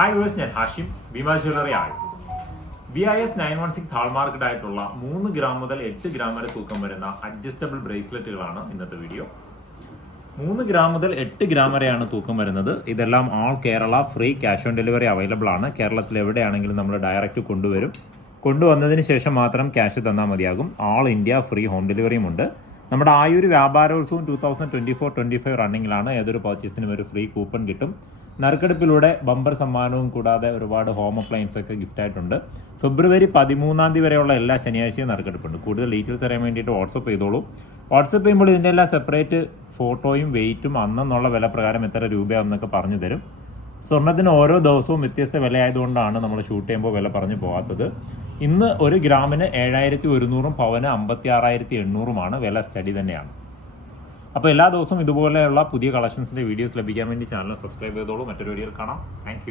Hi verse, ഞാൻ Hashim, Bhima jewellery ആയി. BIS 916 hallmarked ആയിട്ടുള്ള 3 ഗ്രാം മുതൽ 8 ഗ്രാം വരെ തൂക്കം വരുന്ന അഡ്ജസ്റ്റബിൾ ബ്രേസ്ലെറ്റുകളാണ് ഇന്നത്തെ വീഡിയോ. 3 ഗ്രാം മുതൽ 8 ഗ്രാം വരെയാണ് തൂക്കം വരുന്നത്. ഇതെല്ലാം all Kerala free cash on delivery available ആണ്. കേരളത്തിൽ എവിടെയാണെങ്കിലും നമ്മൾ ഡയറക്റ്റ് കൊണ്ടുവരും. കൊണ്ടുവന്നതിന് ശേഷം മാത്രം ക്യാഷ് തന്നാൽ മതിയാകും. ആൾ ഇന്ത്യ ഫ്രീ ഹോം ഡെലിവറിയും ഉണ്ട്. നമ്മുടെ ആയൊരു വ്യാപാരോത്സവം 2024-25 റണ്ണിങ്ങിലാണ്. ഏതൊരു പർച്ചേസിനും ഒരു ഫ്രീ കൂപ്പൺ കിട്ടും. നറുക്കെടുപ്പിലൂടെ ബമ്പർ സമ്മാനവും കൂടാതെ ഒരുപാട് ഹോം അപ്ലയൻസ് ഒക്കെ ഗിഫ്റ്റായിട്ടുണ്ട്. ഫെബ്രുവരി 13 വരെയുള്ള എല്ലാ ശനിയാഴ്ചയും നറുക്കെടുപ്പുണ്ട്. കൂടുതൽ ഡീറ്റെയിൽസ് അറിയാൻ വേണ്ടിയിട്ട് വാട്സപ്പ് ചെയ്തോളൂ. വാട്സപ്പ് ചെയ്യുമ്പോൾ ഇതിൻ്റെ എല്ലാം സെപ്പറേറ്റ് ഫോട്ടോയും വെയിറ്റും അന്നെന്നുള്ള വില പ്രകാരം എത്ര രൂപയാണെന്നൊക്കെ പറഞ്ഞു തരും. സ്വർണ്ണത്തിന് ഓരോ ദിവസവും വ്യത്യസ്ത വിലയായതുകൊണ്ടാണ് നമ്മൾ ഷൂട്ട് ചെയ്യുമ്പോൾ വില പറഞ്ഞു പോകാത്തത്. ഇന്ന് 1 ഗ്രാമിന് 7100 പവന് 56,800 വില സ്റ്റഡി തന്നെയാണ്. അപ്പോൾ എല്ലാ ദിവസവും ഇതുപോലെയുള്ള പുതിയ കളക്ഷൻസിൻ്റെ വീഡിയോസ് ലഭിക്കാൻ വേണ്ടി ചാനൽ സബ്സ്ക്രൈബ് ചെയ്തോളൂ. മറ്റൊരു വീഡിയോയിൽ കാണാം. താങ്ക്